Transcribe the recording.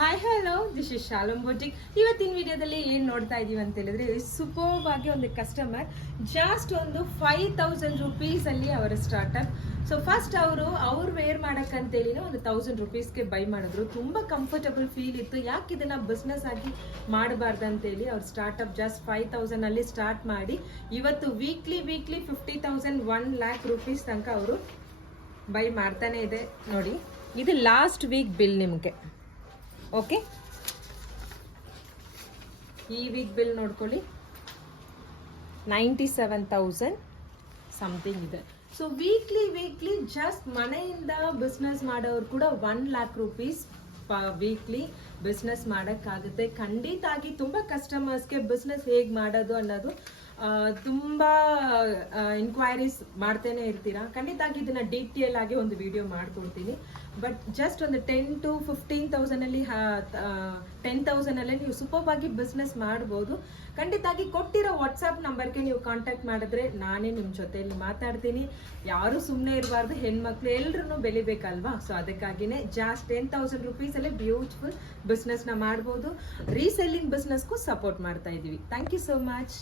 Hi hello this is Shalom boutique. ಇವತ್ತಿನ ವಿಡಿಯೋದಲ್ಲಿ ಏನು ನೋಡ್ತಾ ಇದೀವಿ ಅಂತ ಹೇಳಿದ್ರೆ, ಸೂಪರ್ಬ್ ಆಗಿ ಒಂದು ಕಸ್ಟಮರ್ ಜಸ್ಟ್ ಒಂದು 5000 ರುಪೀಸಲ್ಲಿ ಅವರ ಸ್ಟಾರ್ಟಪ್. ಸೊ ಫಸ್ಟ್ ಅವ್ರು ವೇರ್ ಮಾಡೋಕ್ಕಂತೇಳಿ ಒಂದು 1000 ರುಪೀಸ್ಗೆ ಬೈ ಮಾಡಿದ್ರು. ತುಂಬ ಕಂಫರ್ಟಬಲ್ ಫೀಲ್ ಇತ್ತು. ಯಾಕೆ ಇದನ್ನ ಬಿಸ್ನೆಸ್ ಆಗಿ ಮಾಡಬಾರ್ದು ಅಂತೇಳಿ ಅವ್ರ ಸ್ಟಾರ್ಟಪ್ ಜಸ್ಟ್ 5000 ಸ್ಟಾರ್ಟ್ ಮಾಡಿ ಇವತ್ತು ವೀಕ್ಲಿ 50,000 1,00,000 ರುಪೀಸ್ ತನಕ ಅವರು ಬೈ ಮಾಡ್ತಾನೆ ಇದೆ. ನೋಡಿ, ಇದು ಲಾಸ್ಟ್ ವೀಕ್ ಬಿಲ್ ನಿಮಗೆ. ಓಕೆ, ಈ ವೀಕ್ ಬಿಲ್ ನೋಡ್ಕೊಳ್ಳಿ, 97,000 ಸಮಥಿಂಗ್ ಇದೆ. ಸೊ ವೀಕ್ಲಿ ಜಸ್ಟ್ ಮನೆಯಿಂದ ಬಿಸ್ನೆಸ್ ಮಾಡೋರು ಕೂಡ 1,00,000 ರುಪೀಸ್ ವೀಕ್ಲಿ ಬಿಸ್ನೆಸ್ ಮಾಡೋಕ್ಕಾಗುತ್ತೆ. ಖಂಡಿತ ಆಗಿ ತುಂಬ ಕಸ್ಟಮರ್ಸ್ಗೆ ಬಿಸ್ನೆಸ್ ಹೇಗೆ ಮಾಡೋದು ಅನ್ನೋದು ತುಂಬ ಇನ್ಕ್ವೈರೀಸ್ ಮಾಡ್ತೇನೆ ಇರ್ತೀರಾ. ಖಂಡಿತ ಆಗಿ ಇದನ್ನು ಡೀಟೇಲ್ ಆಗಿ ಒಂದು ವಿಡಿಯೋ ಮಾಡ್ಕೊಡ್ತೀನಿ. ಬಟ್ ಜಸ್ಟ್ ಒಂದು 10,000 to 15,000 10,000 ನೀವು ಸೂಪರ್ ಆಗಿ ಬಿಸ್ನೆಸ್ ಮಾಡ್ಬೋದು. ಖಂಡಿತ ಆಗಿ ಕೊಟ್ಟಿರೋ ವಾಟ್ಸಪ್ ನಂಬರ್ಗೆ ನೀವು ಕಾಂಟ್ಯಾಕ್ಟ್ ಮಾಡಿದ್ರೆ ನಾನೇ ನಿಮ್ಮ ಜೊತೆಯಲ್ಲಿ ಮಾತಾಡ್ತೀನಿ. ಯಾರು ಸುಮ್ಮನೆ ಇರಬಾರ್ದು, ಹೆಣ್ಮಕ್ಳು ಎಲ್ಲರೂ ಬೆಳಿಬೇಕಲ್ವಾ. ಸೊ ಅದಕ್ಕಾಗಿನೇ ಜಾಸ್ಟ್ 10,000 ರುಪೀಸಲ್ಲೇ ಬ್ಯೂಟಿಫುಲ್ ಬಿಸ್ನೆಸ್ನ ಮಾಡ್ಬೋದು. ರೀಸೆಲ್ಲಿಂಗ್ ಬಿಸ್ನೆಸ್ಗೂ ಸಪೋರ್ಟ್ ಮಾಡ್ತಾ ಇದ್ದೀವಿ. Thank you so much.